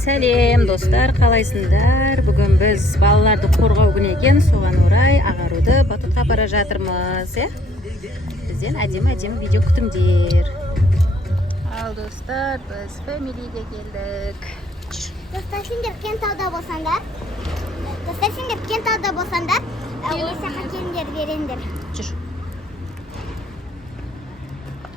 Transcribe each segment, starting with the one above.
Сәлем достар, қалайсыңдар? Бүгін біз балаларды қорғау күні екен, соған орай ағаруды батутқа бара жатырмыз. Бізден әдемі видео күтіңдер. Ал достар, біз фэмилиге келдік. Dostlar şimdi Kentau'da bolsanlar. Dostlar şimdi Kentau'da bolsanlar. Osaka kendiler verendir. Жүр.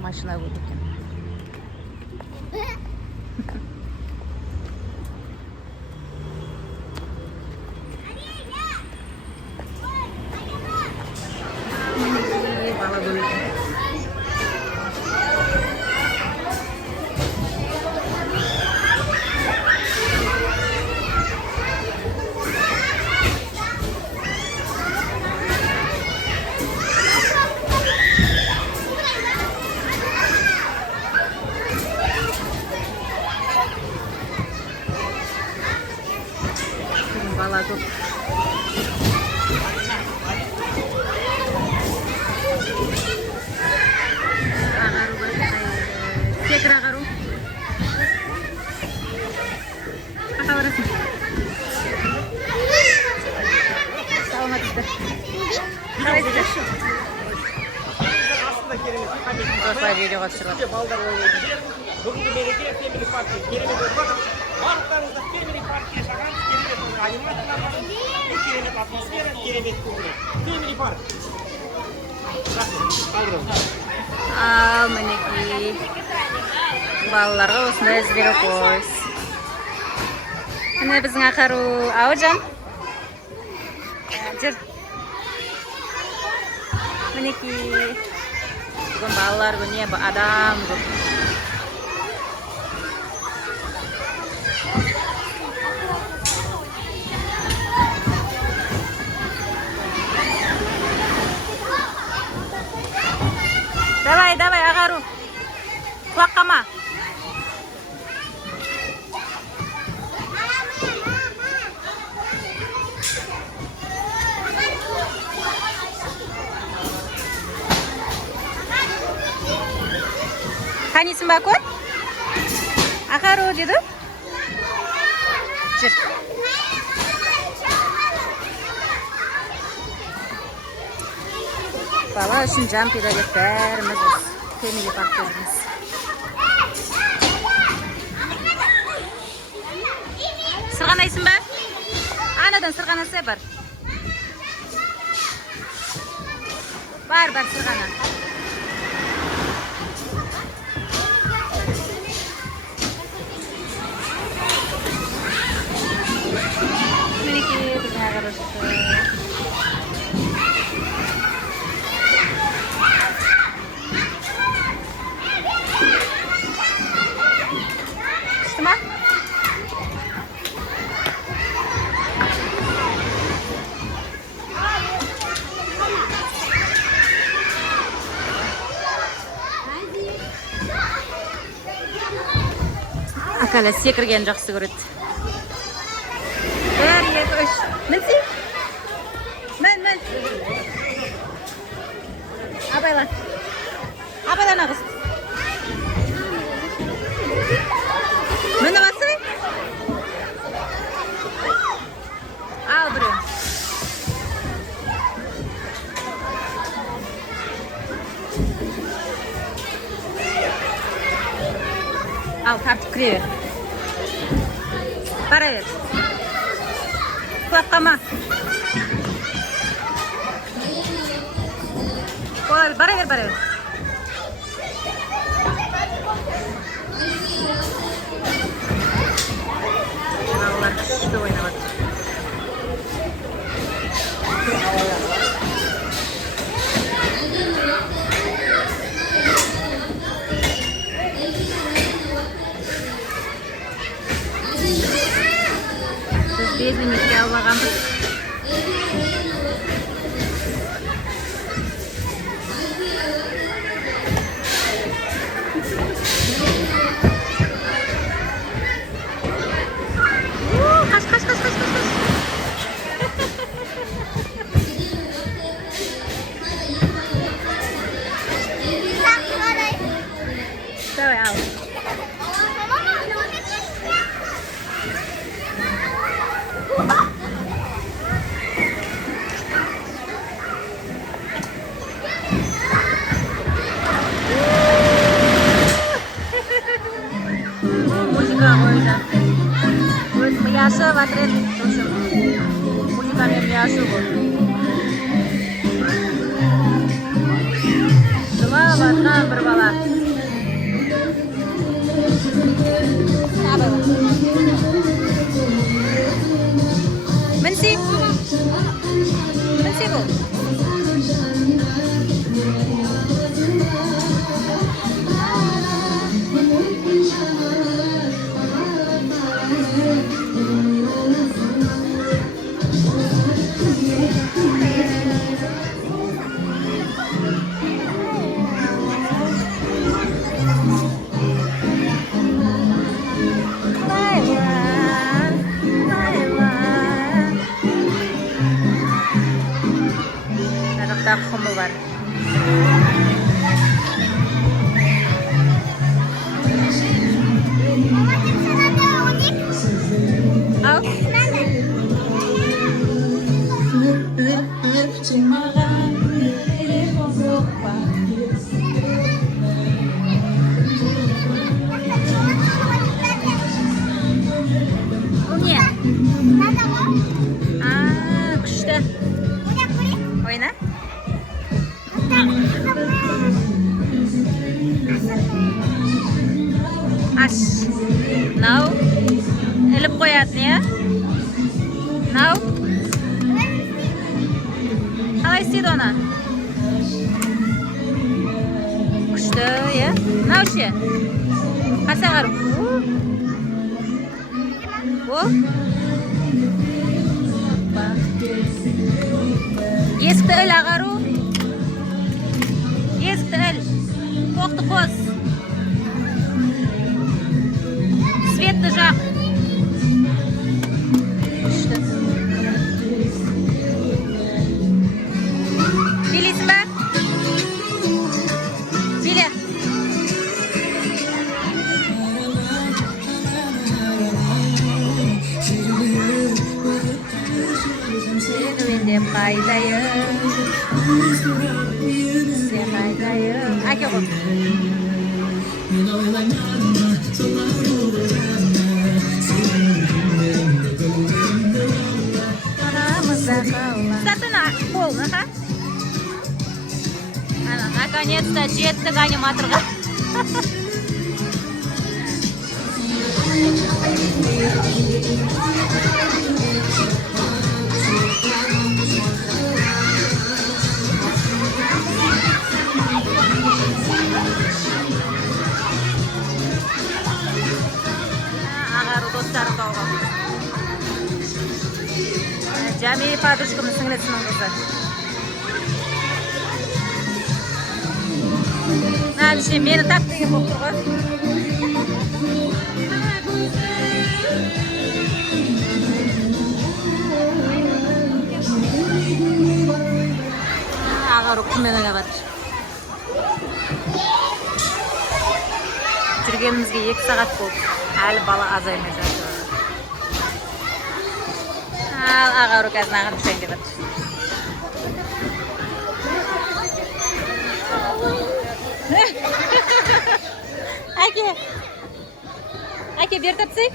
Машина koyduk ekan. Bala koyduk. Bala koyduk. Tekrar ағару. Қақа барасың? Саламатсыздар. Қалайсыздар? Достар, видеоға түсіріп жатыр. Балдар ойнайтын жер. Бүгінгі мереке Фэмили паркте керемет болып жатыр. Барлықтарыңызды Фэмили паркке шақырамыз. Керемет анимациялар бар. Керемет атмосфера, керемет көңіл. Фэмили парк. Рахмет. Қалдырыңыз. Ал, мінекей. Балаларға осындай зверопойс. Міне біздің ағару. Ауджан. Жүр. Мінекей. Бүгін балалар күні адам көп. Давай, ағару. Құлаққама. Танисың ба көр? Ағару деді. Жүр. Бала үшін жан педагог бәріміз Фэмили паркте жүрміз. Сырғанайсың ба? Анадан сырғанасы бар. Бар сырғана. Мінекей біздің ағару шықты. Акала секірген жақсы көреді. 1, 2, 3. Мінсей? Мін. Абайлан ағыз. Міні басы? Ал біреу. Al tартып кіре бер. Бара бер. Құлаққама. Бара бер. Балалар күшті ойнап жатыр. Безбенекке алғанбыз. Қаш. Давай, ал. muzika qo'ydi. O'z yoshi va trend o'sha. Muzika men yoshi bu. Lavatan bir bala. Mensi bu. Ada kumu var. Al. Umye. Aa, kuşta. Oyna. Ash. Now. Elip qo'yadni ya. Now. Qalay istaydi ona? Kuchli, ya. Now she. Qasa qarab. Bu. Eskda el ag'aru. Eskda el. Qo'qdi qo'z. Svetni jaq. İşte. Bilesin mi? Bile. Senin paydayım. Sen paydayım. Ake koy. Статуна полная, ха? Наконец-то жетtik аниматорға. Ағару достарым қалған. Jami poдружкамның singlisinin qizi. Nabişim meni tap degan bo'lib turg'an. Ag'ar kumanaga batir. Turganimizga 2 soat bo'ldi. Hali bola azaymay yotdi. Ag'ar ukasini ag'ir tushanga batir. Ake ber tapsang.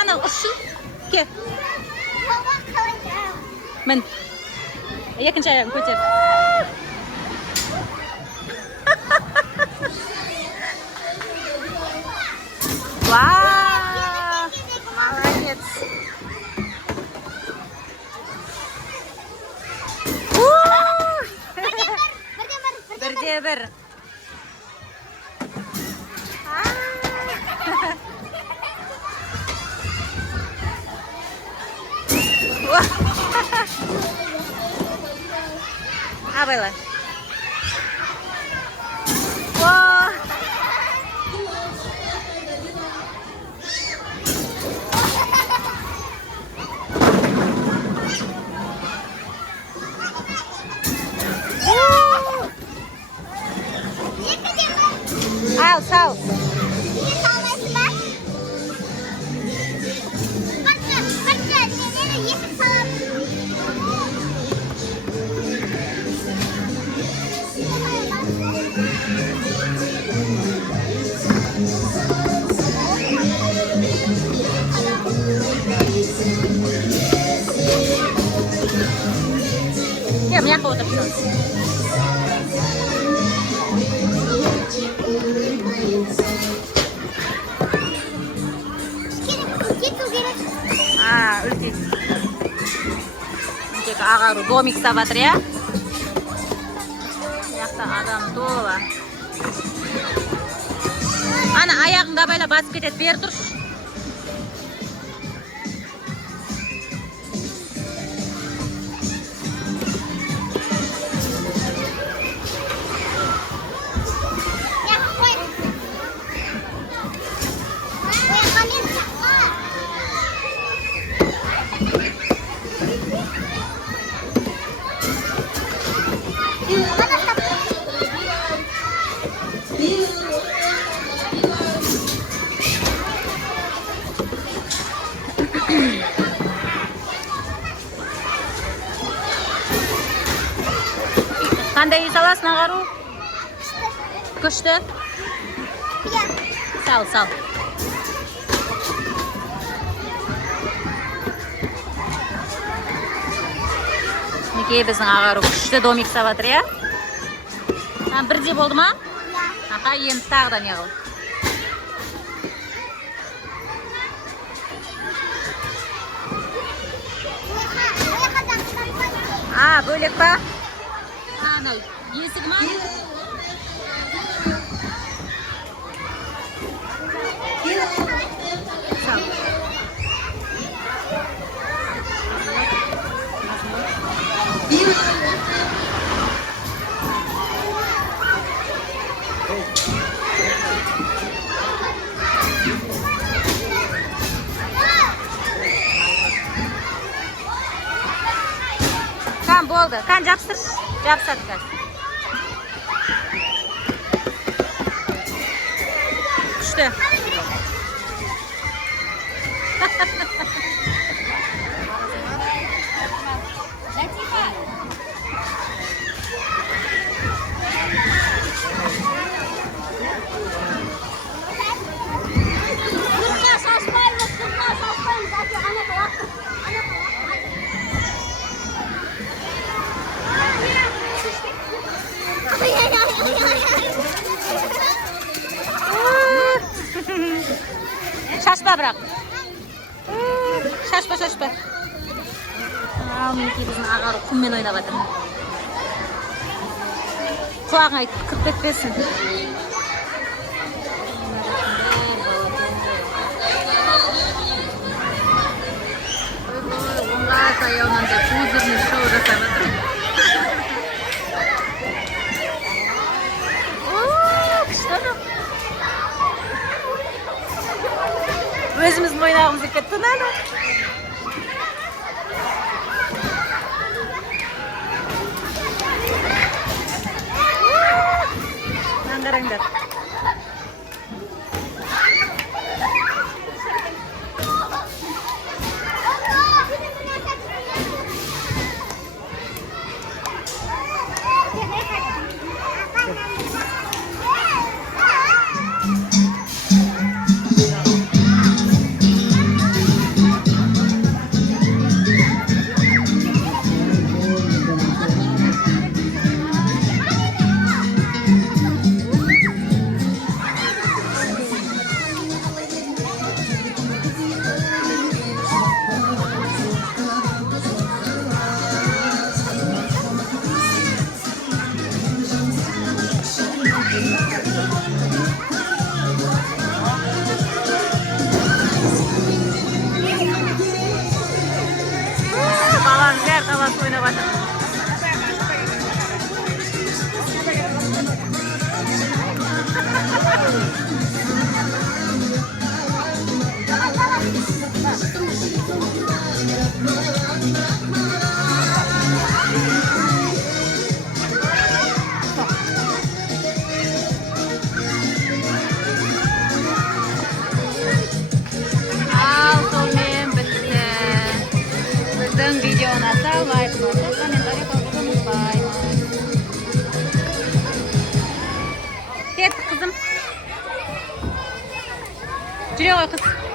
Ana ushul. Ke. Men. Yakınca ayağımı koyacağım. Wow. Молодец. Birde bir. А было. Sal. Ağarу domik savatır ya. Yakta adam tola. Ana ayağında böyle basıp ketet ber dur. Qanday yusalasın Ağaru? Күшті. Sal, sal. Мінекей біздің Ağaru күшті домик саватыр, ya? Бірде болды ма? Аха, енді тағы да не қыл. Бөлек па? Анау, есік ма? Kan bo'ldi. Kan jabsir. Jabsat kan. Kuchli. Şaşma bırak. Şaşma şaşma. Minekey bizim Ağaru kummen oynap atır. Kulağına kırp etmesin. Onga tayağından da kuzurmuş şov жасап atır. Өзіміздің ойнағымыз кетті, нәлі. Қараңдар. Талас ойнап жатыр. Видео ұнаса, лайк басып, комментарий қалдыруды ұмытпайсыз. Кеттік қызым. Жүре ғой қыз.